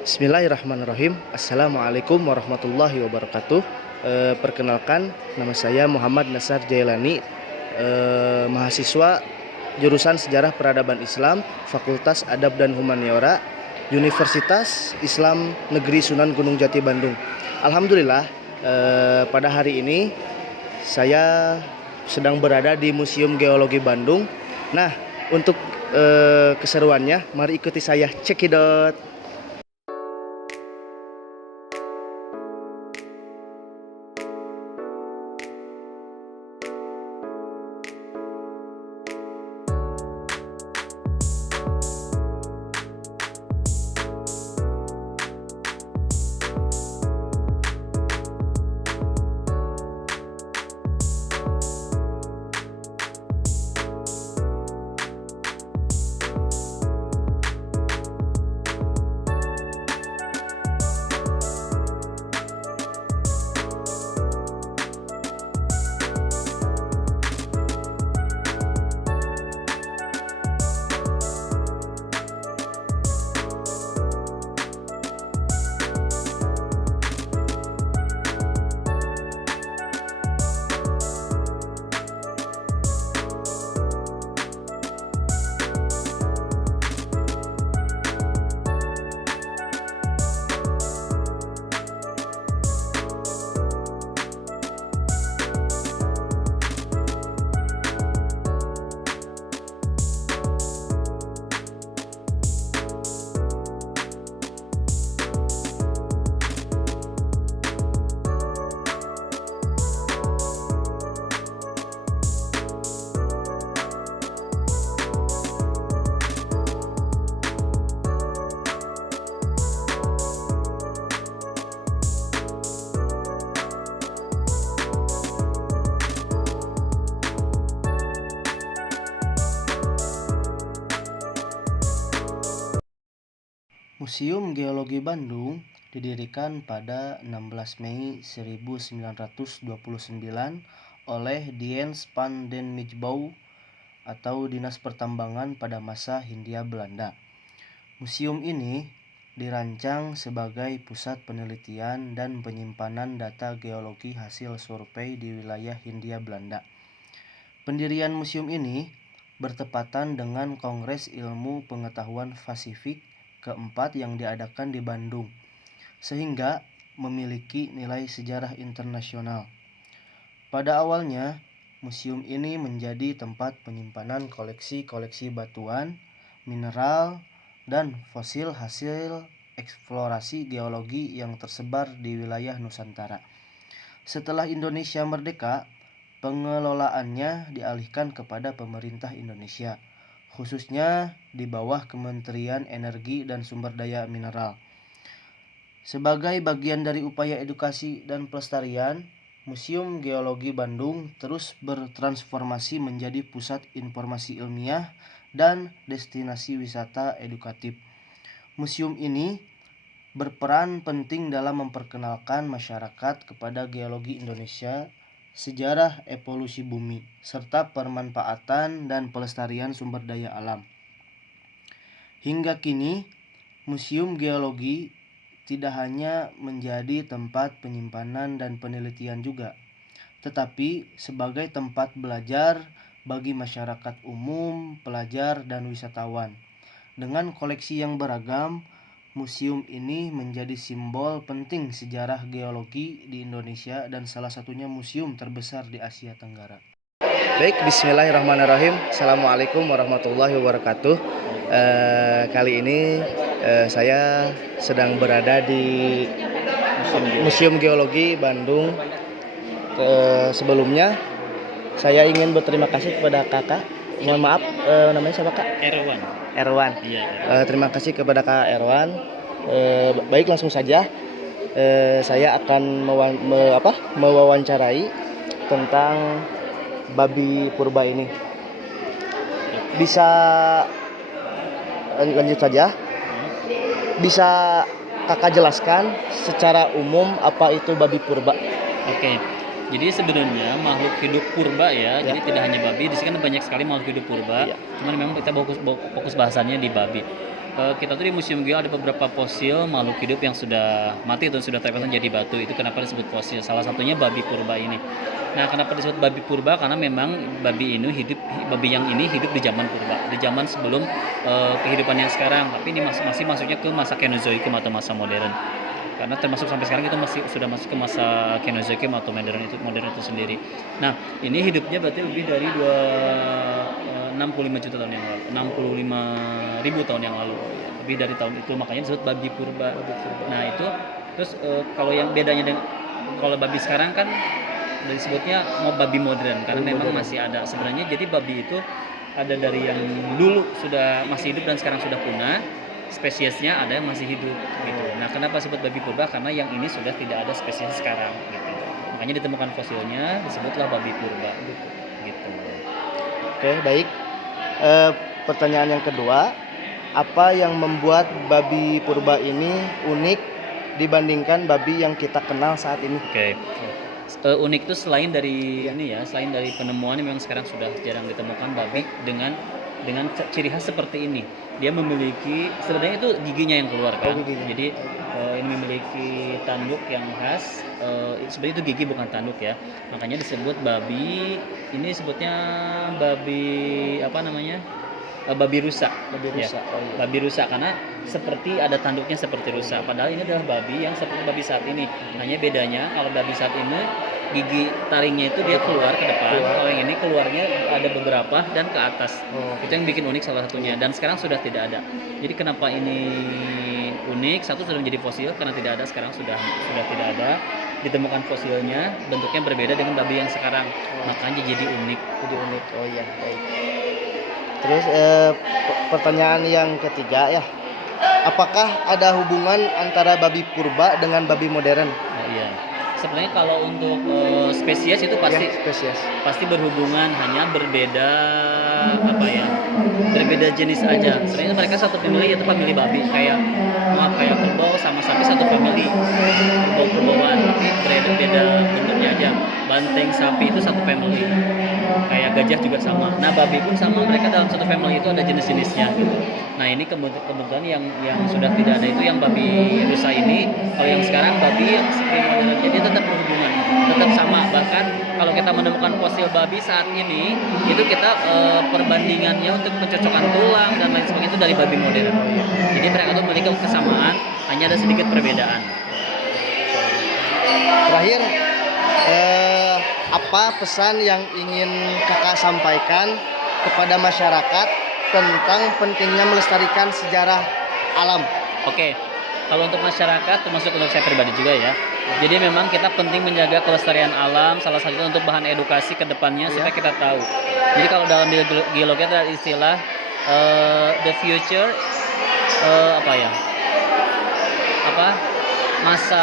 Bismillahirrahmanirrahim. Assalamualaikum warahmatullahi wabarakatuh. Perkenalkan, nama saya Muhammad Nasar Jailani, mahasiswa jurusan Sejarah Peradaban Islam, Fakultas Adab dan Humaniora, Universitas Islam Negeri Sunan Gunung Jati Bandung. Alhamdulillah, pada hari ini saya sedang berada di Museum Geologi Bandung. Nah, untuk keseruannya, mari ikuti saya, cekidot. Museum Geologi Bandung didirikan pada 16 Mei 1929 oleh Diens van den Mijbouw atau Dinas Pertambangan pada masa Hindia Belanda. Museum ini dirancang sebagai pusat penelitian dan penyimpanan data geologi hasil survei di wilayah Hindia Belanda. Pendirian museum ini bertepatan dengan Kongres Ilmu Pengetahuan Pasifik keempat yang diadakan di Bandung, sehingga memiliki nilai sejarah internasional. Pada awalnya, museum ini menjadi tempat penyimpanan koleksi-koleksi batuan, mineral, dan fosil hasil eksplorasi geologi yang tersebar di wilayah Nusantara. Setelah Indonesia merdeka, pengelolaannya dialihkan kepada pemerintah Indonesia, khususnya di bawah Kementerian Energi dan Sumber Daya Mineral. Sebagai bagian dari upaya edukasi dan pelestarian, Museum Geologi Bandung terus bertransformasi menjadi pusat informasi ilmiah dan destinasi wisata edukatif. Museum ini berperan penting dalam memperkenalkan masyarakat kepada geologi Indonesia, sejarah evolusi bumi, serta pemanfaatan dan pelestarian sumber daya alam. Hingga kini, Museum Geologi tidak hanya menjadi tempat penyimpanan dan penelitian juga, tetapi sebagai tempat belajar bagi masyarakat umum, pelajar, dan wisatawan. Dengan koleksi yang beragam, museum ini menjadi simbol penting sejarah geologi di Indonesia dan salah satunya museum terbesar di Asia Tenggara. Baik, bismillahirrahmanirrahim. Assalamualaikum warahmatullahi wabarakatuh. Kali ini saya sedang berada di Museum Geologi Bandung. Sebelumnya saya ingin berterima kasih kepada kakak. Mohon maaf, namanya siapa kak? Erwan. Iya. Terima kasih kepada Kak Erwan. Baik, langsung saja. Saya akan mewawancarai tentang babi purba ini. Bisa lanjut saja. Bisa kakak jelaskan secara umum apa itu babi purba? Oke. Jadi sebenarnya makhluk hidup purba ya. Jadi tidak hanya babi, di sini kan banyak sekali makhluk hidup purba. Cuman memang kita fokus bahasannya di babi. kita tuh di Museum Geo ada beberapa fosil makhluk hidup yang sudah mati dan sudah terpasang jadi batu. Itu kenapa disebut fosil. Salah satunya babi purba ini. Nah, kenapa disebut babi purba? Karena memang babi yang ini hidup di zaman purba, di zaman sebelum kehidupan yang sekarang. Tapi ini masih masuknya ke masa Kenozoikum atau masa modern. Karena termasuk sampai sekarang itu masih sudah masuk ke masa Kenozoikum atau modern itu sendiri. Nah, ini hidupnya berarti lebih dari 65 juta tahun yang lalu, 65.000 tahun yang lalu, lebih dari tahun itu, makanya disebut babi purba. Nah itu terus kalau yang bedanya dengan kalau babi sekarang kan disebutnya mau babi modern karena memang masih ada sebenarnya. Jadi babi itu ada dari yang dulu sudah masih hidup dan sekarang sudah punah, spesiesnya ada yang masih hidup gitu. Nah, kenapa disebut babi purba? Karena yang ini sudah tidak ada spesies sekarang gitu. Makanya ditemukan fosilnya disebutlah babi purba gitu. Oke, baik. Pertanyaan yang kedua, apa yang membuat babi purba ini unik dibandingkan babi yang kita kenal saat ini? Oke. Unik itu selain dari selain dari penemuannya memang sekarang sudah jarang ditemukan babi dengan ciri khas seperti ini. Dia memiliki sebenarnya itu giginya yang keluar kan. Jadi ini memiliki tanduk yang khas. Sebenarnya itu gigi bukan tanduk ya. Makanya disebut babi. Ini sebutnya babi apa namanya? Babi rusa. Babi rusa karena seperti ada tanduknya seperti rusa. Padahal ini adalah babi yang seperti babi saat ini. Hanya bedanya kalau babi saat ini gigi taringnya itu dia keluar ke depan. Kalau yang ini keluarnya ada beberapa dan ke atas. Itu yang bikin unik salah satunya. Dan sekarang sudah tidak ada. Jadi kenapa ini unik? Satu sudah menjadi fosil karena tidak ada, sekarang sudah tidak ada. Ditemukan fosilnya bentuknya berbeda dengan babi yang sekarang. Makanya jadi unik. Oh iya, baik. Terus pertanyaan yang ketiga ya, apakah ada hubungan antara babi purba dengan babi modern? Oh iya, sebenarnya kalau untuk spesies itu pasti berhubungan, hanya berbeda berbeda jenis aja. Sebenarnya mereka satu family, yaitu family babi, kayak kerbau sama sapi satu family, kerbauan, tapi beda bentuknya aja. Banteng sapi itu satu family, kayak gajah juga sama. Nah, babi pun sama, mereka dalam satu family itu ada jenis-jenisnya gitu. Nah, ini kebetulan yang sudah tidak ada itu yang babi rusa ini. Kalau yang sekarang babi yang seperti modern, jadi tetap berhubungan, tetap sama. Bahkan kalau kita menemukan fosil babi saat ini, itu kita perbandingannya untuk pencocokkan tulang dan lain sebagainya itu dari babi modern. Jadi mereka itu memiliki kesamaan, hanya ada sedikit perbedaan. Terakhir, apa pesan yang ingin kakak sampaikan kepada masyarakat tentang pentingnya melestarikan sejarah alam? Oke, kalau untuk masyarakat termasuk untuk saya pribadi juga ya. Jadi memang kita penting menjaga kelestarian alam, salah satunya untuk bahan edukasi ke depannya supaya kita tahu. Jadi kalau dalam geologi ada istilah the future masa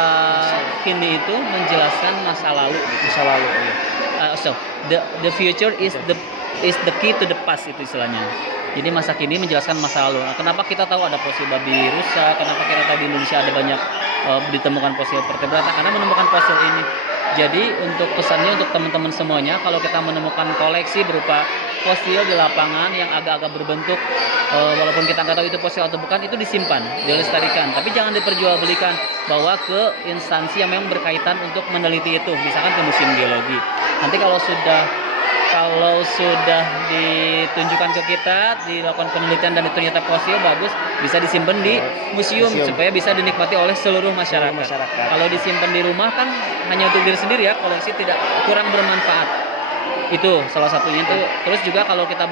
kini itu menjelaskan masa lalu gitu. So the future is the key to the past itu istilahnya. Jadi masa kini menjelaskan masa lalu. Nah, kenapa kita tahu ada fosil babi rusa? Kenapa kita tahu di Indonesia ada banyak ditemukan fosil vertebrata? Karena menemukan fosil ini. Jadi untuk pesannya untuk teman-teman semuanya, kalau kita menemukan koleksi berupa fosil di lapangan yang agak-agak berbentuk, walaupun kita nggak tahu itu fosil atau bukan, itu disimpan, dilestarikan. Tapi jangan diperjualbelikan, bawa ke instansi yang memang berkaitan untuk meneliti itu, misalkan ke museum geologi. Nanti kalau sudah ditunjukkan ke kita, dilakukan penelitian dan ternyata fosil bagus, bisa disimpan di museum supaya bisa dinikmati oleh seluruh masyarakat. Kalau disimpan di rumah kan hanya untuk diri sendiri ya, koleksi kurang bermanfaat. Itu salah satunya tuh. Terus juga kalau kita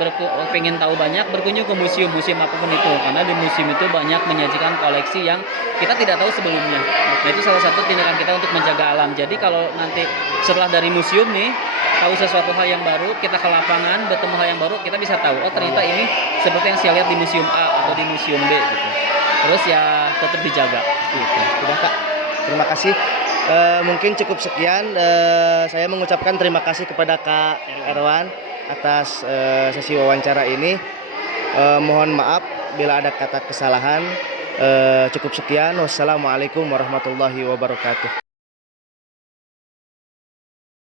pengen tahu banyak, berkunjung ke museum apapun itu, karena di museum itu banyak menyajikan koleksi yang kita tidak tahu sebelumnya. Nah, itu salah satu tindakan kita untuk menjaga alam. Jadi kalau nanti setelah dari museum nih tahu sesuatu hal yang baru, kita ke lapangan bertemu hal yang baru, kita bisa tahu, oh ternyata ini seperti yang saya lihat di museum A atau di museum B gitu. Terus ya tetap dijaga gitu. Udah Kak, terima kasih. Mungkin cukup sekian. Saya mengucapkan terima kasih kepada Kak Erwan atas sesi wawancara ini. Mohon maaf bila ada kata kesalahan. Cukup sekian. Wassalamualaikum warahmatullahi wabarakatuh.